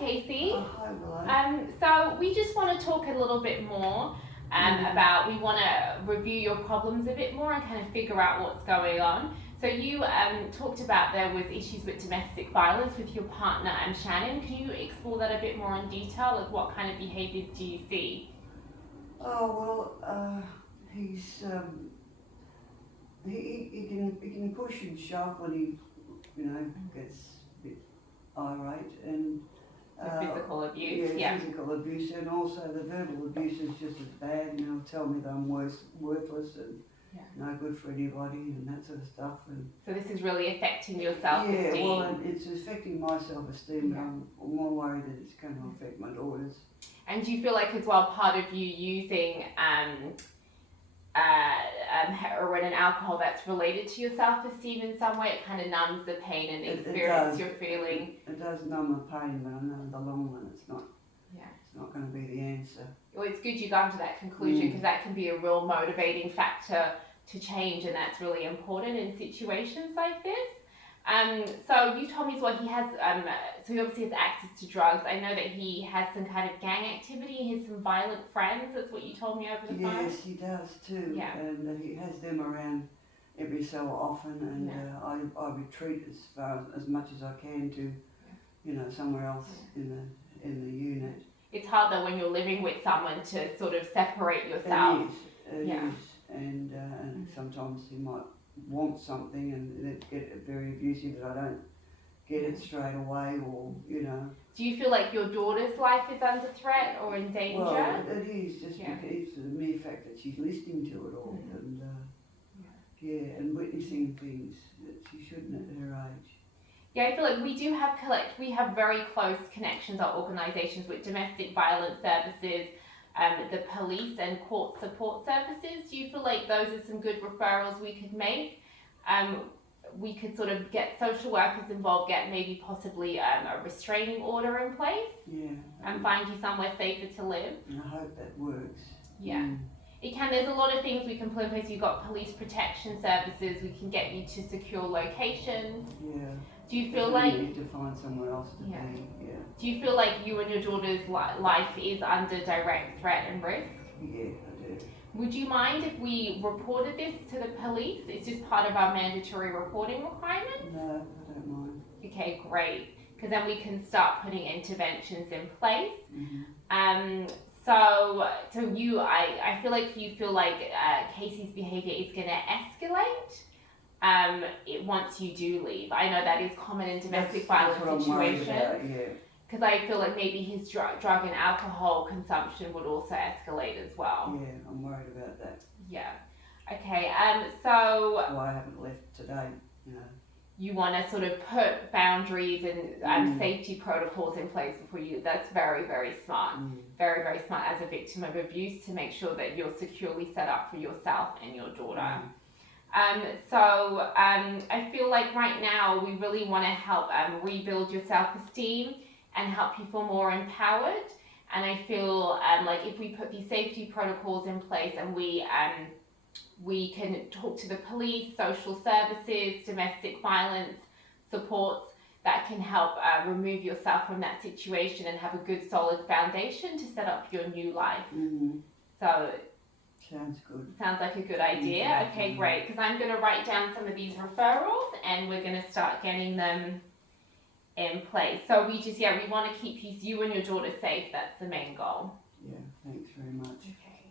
Casey. Hi, Willow. So we just want to talk a little bit more about, we want to review your problems a bit more and kind of figure out what's going on. So you talked about there was issues with domestic violence with your partner and Shannon. Can you explore that a bit more in detail? Like what kind of behaviours do you see? Oh well, he's he can push and shove when he gets a bit irate and The physical abuse, yeah, physical abuse, and also the verbal abuse is just as bad. And he'll tell me that I'm worthless and no good for anybody and that sort of stuff. And so this is really affecting your self-esteem. yeah, well, it's affecting my self-esteem. But I'm more worried that it's going to affect my daughters. And do you feel like as well part of you using heroin and alcohol that's related to your self-esteem in some way? It kind of numbs the pain and the experience you're feeling. It does numb the pain, but I know in the long run it's not. Yeah. It's not going to be the answer. Well, it's good you got to that conclusion because that can be a real motivating factor to change, and that's really important in situations like this. So you told me as well he has, so he obviously has access to drugs. I know that he has some kind of gang activity. He has some violent friends. That's what you told me over the phone. Yes, he does too. Yeah. And he has them around every so often, and I retreat as much as I can to, somewhere else in the unit. It's hard though when you're living with someone to sort of separate yourself. It is. And sometimes he might want something and it get very abusive that I don't get it straight away, or. Do you feel like your daughter's life is under threat or in danger? Well, it is just because it's the mere fact that she's listening to it all and witnessing things that she shouldn't at her age. Yeah, I feel like we have very close connections or organisations with domestic violence services, the police and court support services. Do you feel like those are some good referrals we could make? We could sort of get social workers involved, get maybe possibly a restraining order in place. Yeah. And find you somewhere safer to live. And I hope that works. Yeah. It can. There's a lot of things we can put in place. You've got police protection services. We can get you to secure locations. Yeah. Do you feel like you need to find somewhere else to be? Yeah. Do you feel like you and your daughter's life is under direct threat and risk? Yeah, I do. Would you mind if we reported this to the police? It's just part of our mandatory reporting requirements. No, I don't mind. Okay, great. Because then we can start putting interventions in place. So I feel like you feel like Casey's behaviour is going to escalate once you do leave. I know that is common in domestic violence situations. Because I feel like maybe his drug and alcohol consumption would also escalate as well. Yeah, I'm worried about that. Yeah. Okay. So. Well, I haven't left today. You want to sort of put boundaries and safety protocols in place before you. That's very, very smart. Very, very smart as a victim of abuse to make sure that you're securely set up for yourself and your daughter. I feel like right now we really want to help rebuild your self-esteem and help you feel more empowered. And I feel like if we put these safety protocols in place and we can talk to the police, social services, domestic violence supports that can help remove yourself from that situation and have a good solid foundation to set up your new life. So sounds good. Sounds like a good idea. Okay, great. Because I'm going to write down some of these referrals and we're going to start getting them in place. So we want to keep you and your daughter safe. That's the main goal. Yeah, thanks very much. Okay.